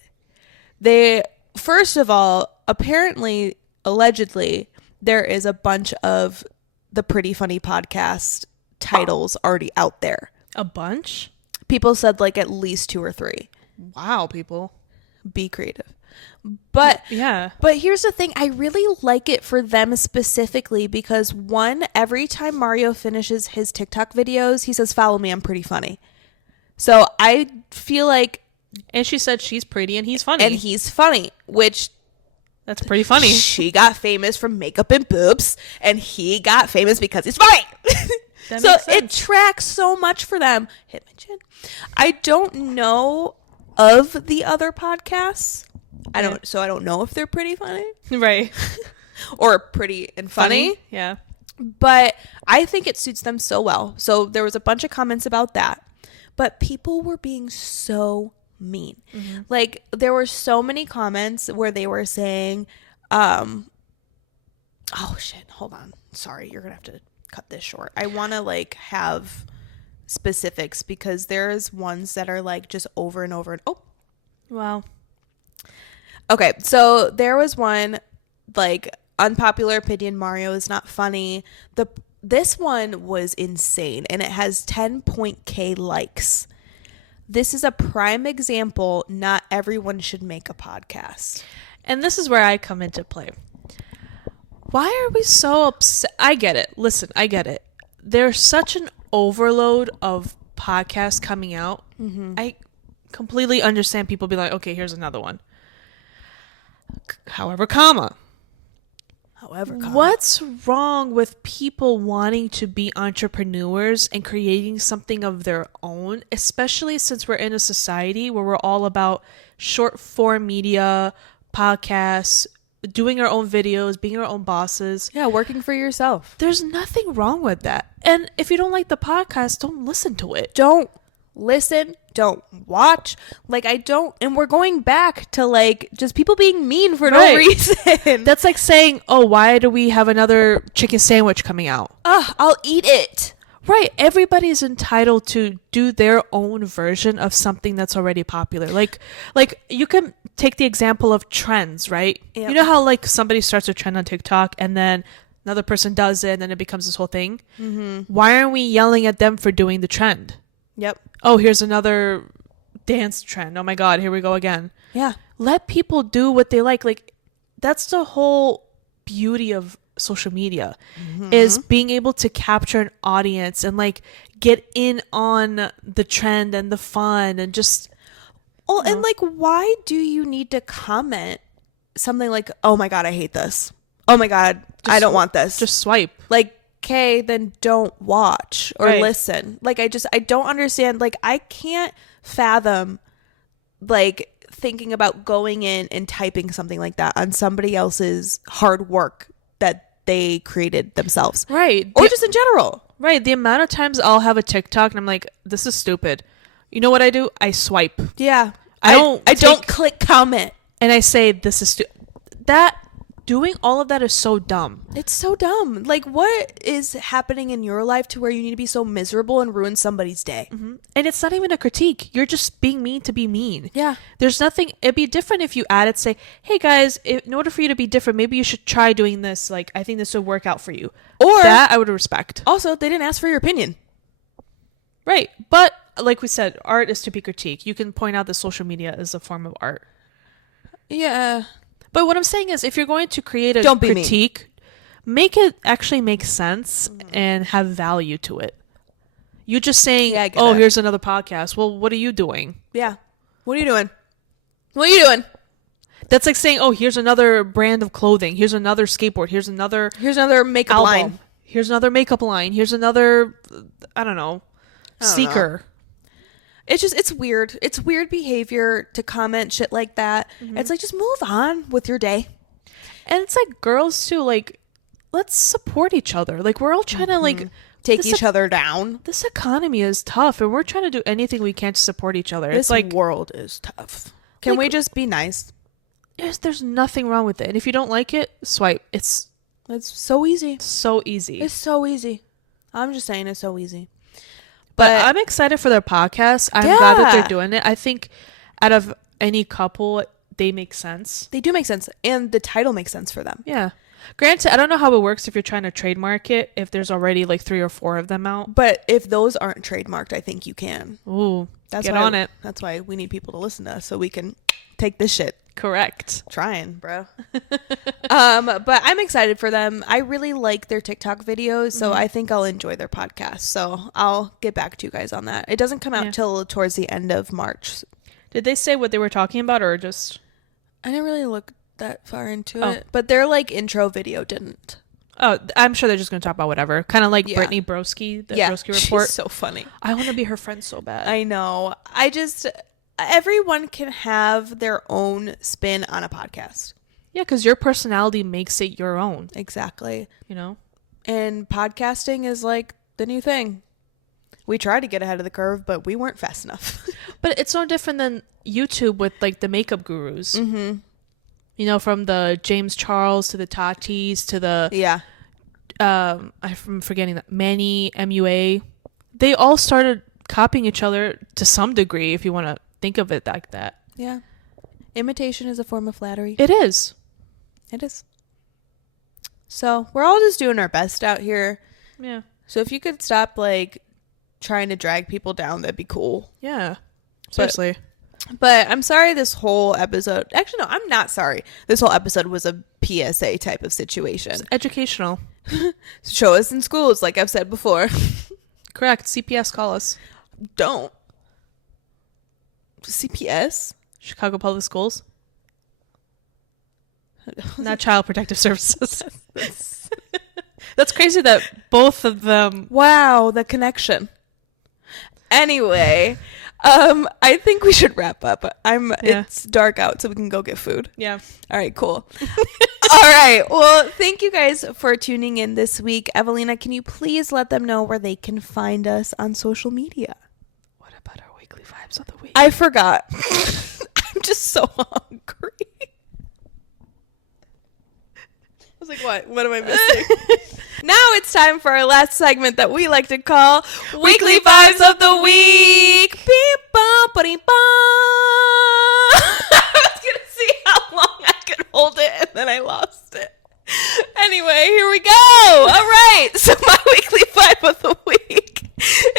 They, first of all, apparently, allegedly, there is a bunch of the Pretty Funny Podcast titles already out there. A bunch? People said like at least 2 or 3. Wow, people. Be creative. But yeah. But here's the thing. I really like it for them specifically because one, every time Mario finishes his TikTok videos, he says, "Follow me, I'm pretty funny." So I feel like, and she said she's pretty and he's funny. And he's funny, which that's pretty funny. She got famous from makeup and boobs, and he got famous because he's funny. So it tracks so much for them. Hit my chin. I don't know of the other podcasts. I don't know if they're pretty funny. Right. or pretty and funny. Yeah. But I think it suits them so well. So there was a bunch of comments about that. But people were being so mean. Mm-hmm. Like, there were so many comments where they were saying, oh shit, hold on. Sorry, you're going to have to cut this short. I want to like have specifics because there's ones that are like just over and over. Oh, wow. Okay, so there was one like unpopular opinion, Mario is not funny. This one was insane and it has 10.k likes. This is a prime example. Not everyone should make a podcast. And this is where I come into play. Why are we so upset? I get it. Listen, I get it. There's such an overload of podcasts coming out. Mm-hmm. I completely understand people be like, okay, here's another one. However, what's wrong with people wanting to be entrepreneurs and creating something of their own, especially since we're in a society where we're all about short form media, podcasts, doing our own videos, being our own bosses. Yeah, working for yourself. There's nothing wrong with that. And if you don't like the podcast, don't listen to it. Don't listen, don't watch. Like, I don't, and we're going back to like just people being mean for no reason. That's like saying, oh, why do we have another chicken sandwich coming out? I'll eat it. Right. Everybody's entitled to do their own version of something that's already popular. Like you can take the example of trends, right? Yep. You know how like somebody starts a trend on TikTok and then another person does it and then it becomes this whole thing? Mm-hmm. Why aren't we yelling at them for doing the trend? Yep. Oh, here's another dance trend. Oh my God, here we go again. Yeah. Let people do what they like. Like, that's the whole beauty of social media, is being able to capture an audience and like get in on the trend and the fun and just... Well, and like, why do you need to comment something like, oh my God, I hate this. Oh my God, I don't want this. Just swipe. Like, okay, then don't watch or listen. Like, I don't understand. Like, I can't fathom like thinking about going in and typing something like that on somebody else's hard work that they created themselves. Right. Or just in general. Right. The amount of times I'll have a TikTok and I'm like, this is stupid. You know what I do? I swipe. Yeah. I don't click comment. And I say, this is that doing all of that is so dumb. It's so dumb. Like, what is happening in your life to where you need to be so miserable and ruin somebody's day? Mm-hmm. And it's not even a critique. You're just being mean to be mean. Yeah. There's nothing. It'd be different if you added, say, hey guys, in order for you to be different, maybe you should try doing this. Like, I think this would work out for you. Or that I would respect. Also, they didn't ask for your opinion. Right. But like we said, art is to be critiqued. You can point out that social media is a form of art. Yeah. But what I'm saying is, if you're going to create a critique, make it actually make sense and have value to it. You just saying, here's another podcast. Well, what are you doing? Yeah. What are you doing? What are you doing? That's like saying, oh, here's another brand of clothing. Here's another skateboard. Here's another makeup album. line. Here's another makeup line. Here's another, I don't know, sneaker. It's weird. It's weird behavior to comment shit like that. Mm-hmm. It's like, just move on with your day. And it's like, girls too, like, let's support each other. Like, we're all trying to like take each other down. This economy is tough and we're trying to do anything we can to support each other. This like, world is tough. Can we just be nice? Yes, there's nothing wrong with it. And if you don't like it, swipe. It's so easy. So easy. It's so easy. I'm just saying, it's so easy. But I'm excited for their podcast. I'm glad that they're doing it. I think out of any couple, they make sense. They do make sense. And the title makes sense for them. Yeah. Granted, I don't know how it works if you're trying to trademark it, if there's already like 3 or 4 of them out. But if those aren't trademarked, I think you can. Ooh, get on it. That's why we need people to listen to us so we can take this shit. Correct. Trying, bro. But I'm excited for them. I really like their TikTok videos, so I think I'll enjoy their podcast. So I'll get back to you guys on that. It doesn't come out till towards the end of March. Did they say what they were talking about, or just... I didn't really look that far into it, but their like intro video didn't. Oh, I'm sure they're just going to talk about whatever. Kind of like Brittany Broski, the Broski Report. She's so funny. I want to be her friend so bad. I know. Everyone can have their own spin on a podcast. Yeah, because your personality makes it your own. Exactly. You know? And podcasting is like the new thing. We tried to get ahead of the curve, but we weren't fast enough. But it's no different than YouTube with like the makeup gurus. Mm-hmm. You know, from the James Charles to the Tatis to the... Yeah. I'm forgetting that. Manny, MUA. They all started copying each other to some degree, if you want to think of it like that. Yeah. Imitation is a form of flattery. It is. It is. So we're all just doing our best out here. Yeah. So if you could stop like trying to drag people down, that'd be cool. Yeah. Seriously. But I'm sorry this whole episode... Actually, no, I'm not sorry. This whole episode was a PSA type of situation. It's educational. Show us in schools, like I've said before. Correct. CPS, call us. Don't. CPS? Chicago Public Schools. Not Child Protective Services. That's crazy that both of them... Wow, the connection. Anyway... I think we should wrap up. It's dark out, so we can go get food. Yeah. All right, cool. All right. Well, thank you guys for tuning in this week. Evelina, can you please let them know where they can find us on social media? What about our weekly vibes of the week? I forgot. I'm just so hungry. I was like, what? What am I missing? Now it's time for our last segment that we like to call Weekly Vibes of the Week. Beep, bum, ba-dee, bum. I was going to see how long I could hold it, and then I lost it. Anyway, here we go. All right. So my weekly vibe of the week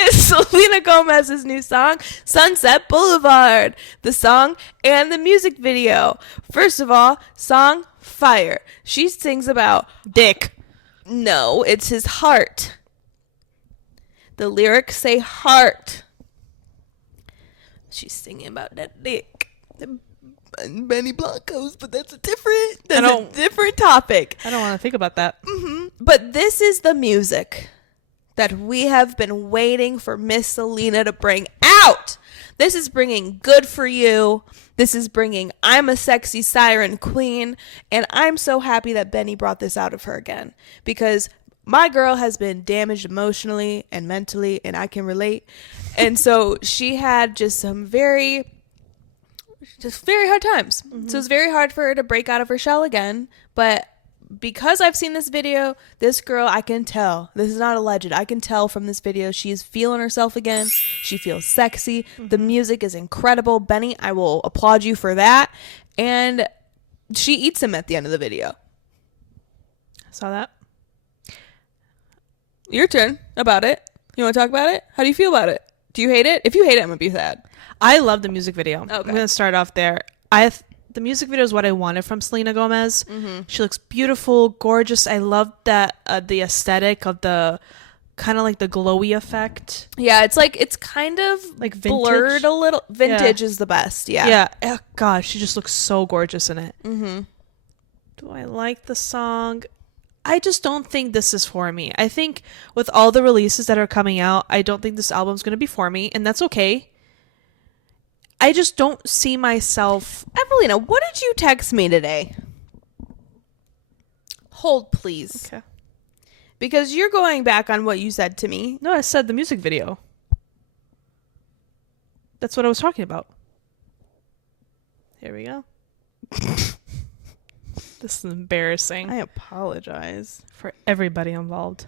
is Selena Gomez's new song, Sunset Boulevard. The song and the music video. First of all, song, fire. She sings about dick. No, it's his heart. The lyrics say heart. She's singing about that dick. Benny Blancos, but that's a different topic. I don't want to think about that. Mm-hmm. But this is the music that we have been waiting for Miss Selena to bring out. This is bringing Good For You. This is bringing I'm a Sexy Siren Queen. And I'm so happy that Benny brought this out of her again. Because my girl has been damaged emotionally and mentally, and I can relate. And so she had just some very hard times. Mm-hmm. So it's very hard for her to break out of her shell again. But because I've seen this video, this girl, I can tell. This is not alleged. I can tell from this video she is feeling herself again. She feels sexy. Mm-hmm. The music is incredible. Benny, I will applaud you for that. And she eats him at the end of the video. I saw that. Your turn about it. You want to talk about it? How do you feel about it? Do you hate it? If you hate it, I'm going to be sad. I love the music video. Okay. I'm going to start off there. The music video is what I wanted from Selena Gomez. Mm-hmm. She looks beautiful, gorgeous. I love that the aesthetic of the kind of like the glowy effect. Yeah, it's kind of like blurred a little. Vintage is the best. Yeah. Yeah. Oh, God, she just looks so gorgeous in it. Mm-hmm. Do I like the song? I just don't think this is for me. I think with all the releases that are coming out, I don't think this album's going to be for me, and that's okay. I just don't see myself... Evelina, what did you text me today? Hold, please. Okay. Because you're going back on what you said to me. No, I said the music video. That's what I was talking about. Here we go. This is embarrassing. I apologize. For everybody involved.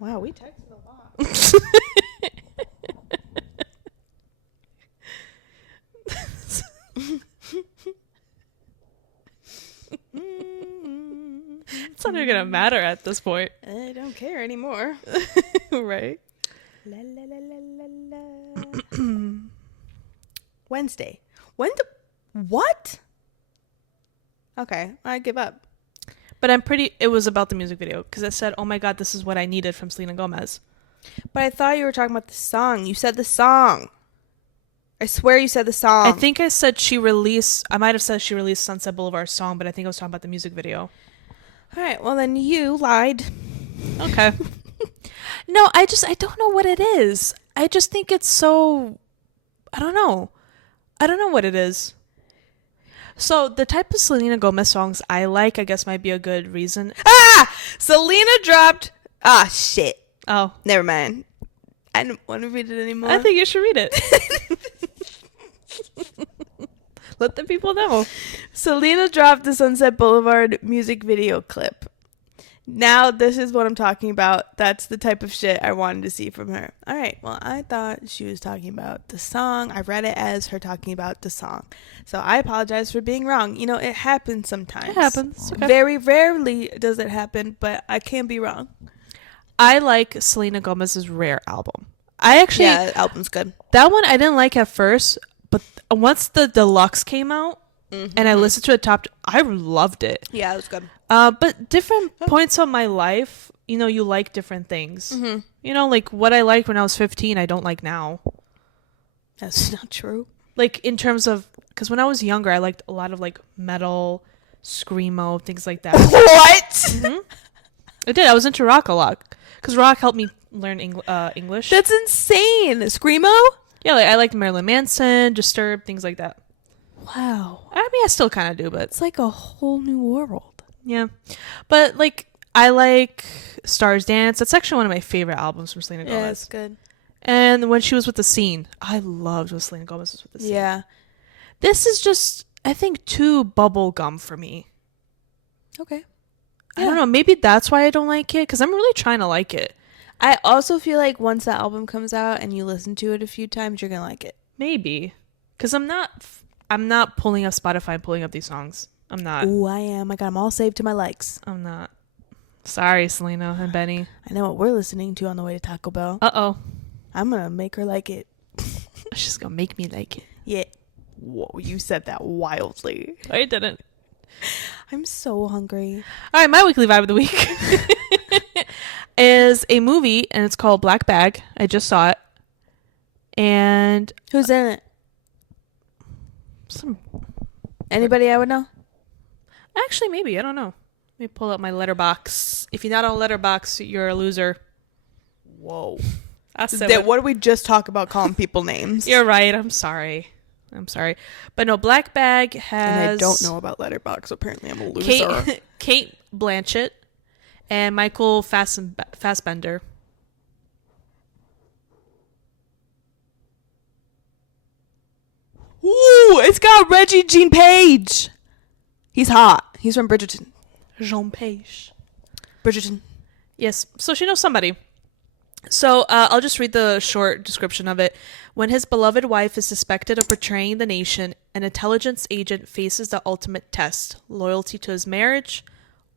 Wow, we texted a lot. It's not even gonna matter at this point. I don't care anymore. Right? La, la, la, la, la. Wednesday. What? Okay, I give up. But it was about the music video because I said, oh my God, this is what I needed from Selena Gomez. But I thought you were talking about the song. You said the song. I swear you said the song. I think I said I might have said she released Sunset Boulevard song, but I think I was talking about the music video. All right, well then you lied. Okay. No, I don't know what it is. I just think it's so, I don't know what it is. So the type of Selena Gomez songs I like, I guess, might be a good reason. Selena dropped. Shit. Oh, never mind. I don't want to read it anymore. I think you should read it. Let the people know. Selena dropped the Sunset Boulevard music video clip. Now this is what I'm talking about. That's the type of shit I wanted to see from her. All right. Well, I thought she was talking about the song. I read it as her talking about the song. So I apologize for being wrong. You know, it happens sometimes. It happens. Okay. Very rarely does it happen, but I can be wrong. I like Selena Gomez's Rare album. Yeah, the album's good. That one I didn't like at first, but once the deluxe came out and I listened to it I loved it. Yeah, it was good. But different points of my life, you know, you like different things. Mm-hmm. You know, like what I liked when I was 15, I don't like now. That's not true. Like in terms of, because when I was younger, I liked a lot of like metal, screamo, things like that. What? Mm-hmm. I did. I was into rock a lot because rock helped me learn English. That's insane. Screamo? Yeah, like I liked Marilyn Manson, Disturbed, things like that. Wow. I mean, I still kind of do, but it's like a whole new world. Yeah. But like I like Stars Dance. That's actually one of my favorite albums from Selena Gomez. Yeah, it's good. And when she was with The Scene, I loved when Selena Gomez was with The Scene. Yeah. This is just, I think, too bubblegum for me. Okay. I don't know. Maybe that's why I don't like it, because I'm really trying to like it. I also feel like once the album comes out and you listen to it a few times, you're going to like it. Maybe. Because I'm not pulling up Spotify and pulling up these songs. I'm not. Ooh, I am. I got them all saved to my likes. I'm not. Sorry, Selena and Benny. I know what we're listening to on the way to Taco Bell. Uh-oh. I'm going to make her like it. She's going to make me like it. Yeah. Whoa, you said that wildly. I didn't. I'm so hungry. All right, my weekly vibe of the week is a movie, and it's called Black Bag. I just saw it. And who's in it? Anybody I would know? Actually, maybe. I don't know. Let me pull up my letterbox. If you're not on letterbox, you're a loser. Whoa. What did we just talk about calling people names? You're right. I'm sorry. But no, Black Bag has... And I don't know about letterbox. Apparently I'm a loser. Kate Blanchett and Michael Fassbender. Ooh, it's got Reggie Jean Page. He's hot. He's from Bridgerton. Jean Page. Bridgerton. Yes. So she knows somebody. So I'll just read the short description of it. When his beloved wife is suspected of betraying the nation, an intelligence agent faces the ultimate test: loyalty to his marriage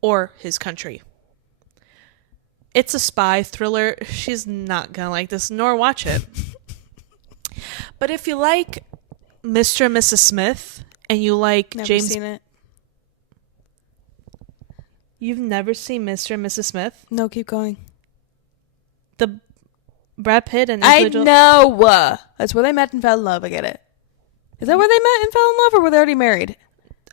or his country. It's a spy thriller. She's not gonna like this, nor watch it. But if you like Mr. and Mrs. Smith and you like never James... seen it. You've never seen Mr. and Mrs. Smith? No, keep going. The Brad Pitt and I know. That's where they met and fell in love. I get it. Is that where they met and fell in love, or were they already married?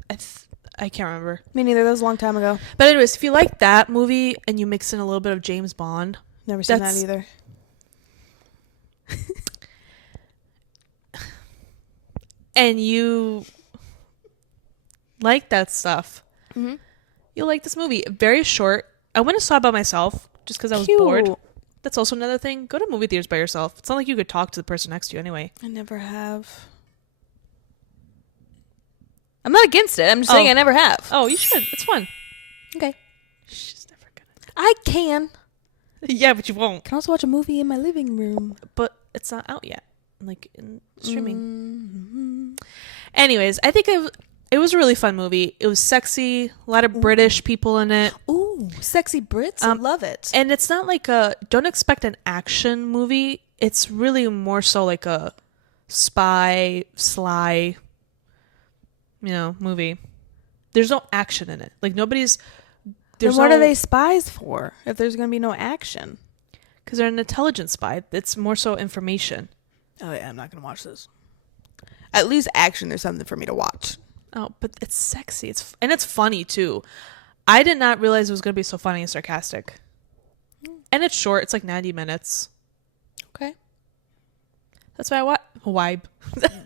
I can't remember. Me neither. That was a long time ago. But anyways, if you like that movie and you mix in a little bit of James Bond... Never seen that either. And you like that stuff, mm-hmm. You'll like this movie. Very short. I went and saw it by myself just because I was bored. That's also another thing. Go to movie theaters by yourself. It's not like you could talk to the person next to you anyway. I never have. I'm not against it. I'm just saying I never have. Oh, you should. It's fun. Okay. She's never gonna. I can. Yeah, but you won't. I can also watch a movie in my living room. But it's not out yet. Like in streaming. Mm-hmm. Anyways, I think it was a really fun movie. It was sexy, a lot of British people in it. Ooh, sexy Brits. I love it. And it's not like don't expect an action movie. It's really more so like a spy, sly, movie. There's no action in it. Like then what are they spies for if there's going to be no action? Because they're an intelligence spy. It's more so information. Oh yeah, I'm not going to watch this. At least action, there's something for me to watch. Oh, but it's sexy. It's funny too. I did not realize it was going to be so funny and sarcastic. And it's short. It's like 90 minutes. Okay. That's why I vibe.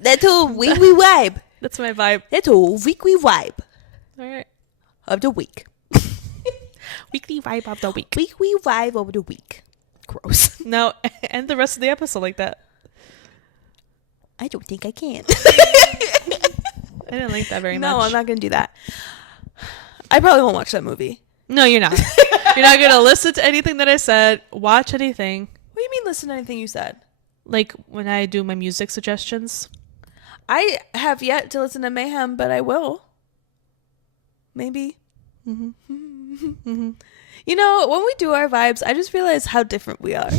That's a wee vibe. That's my vibe. It's a weekly vibe. All right. Of the week. Weekly vibe of the week. Weekly vibe of the week. Gross. Now, end the rest of the episode like that. I don't think I can. I didn't like that very much. No, I'm not going to do that. I probably won't watch that movie. No, you're not. You're not going to listen to anything that I said, watch anything. What do you mean listen to anything you said? Like when I do my music suggestions. I have yet to listen to Mayhem, but I will. Maybe. Mm-hmm. You know, when we do our vibes, I just realize how different we are.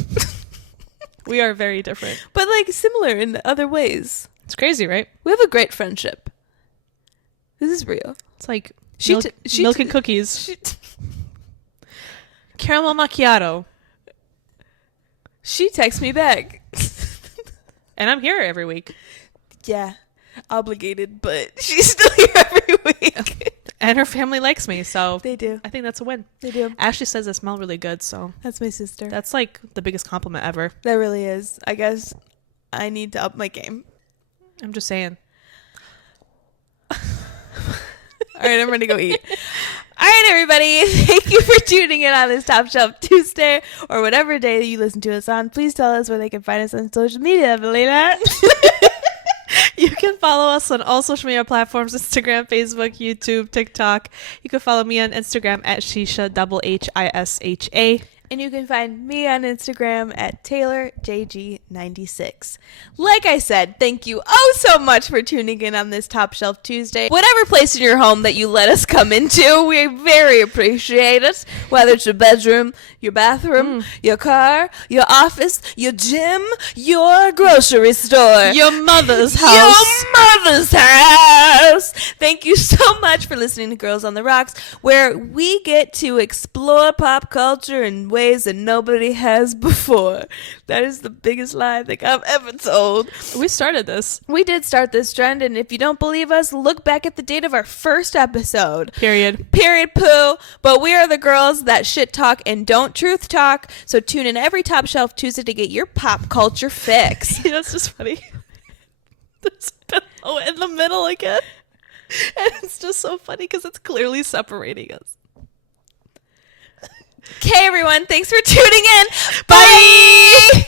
We are very different. But like similar in other ways. It's crazy, right? We have a great friendship. This is real. It's like milk and cookies. Caramel macchiato. She texts me back. And I'm here every week. Yeah. Obligated, but she's still here every week. And her family likes me, so they do. I think that's a win. They do. Ashley says I smell really good, so that's my sister. That's like the biggest compliment ever. That really is. I guess I need to up my game. I'm just saying. All right, I'm ready to go eat. All right, everybody. Thank you for tuning in on this Top Shelf Tuesday or whatever day that you listen to us on. Please tell us where they can find us on social media, Evelina. You can follow us on all social media platforms, Instagram, Facebook, YouTube, TikTok. You can follow me on Instagram at Shisha, HISHA. And you can find me on Instagram at TaylorJG96. Like I said, thank you so much for tuning in on this Top Shelf Tuesday. Whatever place in your home that you let us come into, we very appreciate it. Whether it's your bedroom, your bathroom, your car, your office, your gym, your grocery store. Your mother's house. Your mother's house. Thank you so much for listening to Girls on the Rocks, where we get to explore pop culture and ways that nobody has before. That is the biggest lie I think I've ever told. We started this. We did start this trend, and if you don't believe us, look back at the date of our first episode. Period Poo. But we are the girls that shit talk and don't truth talk, so tune in every Top Shelf Tuesday to get your pop culture fix. That's just funny. There's pillow in the middle again. And it's just so funny because it's clearly separating us. Okay, everyone. Thanks for tuning in. Bye.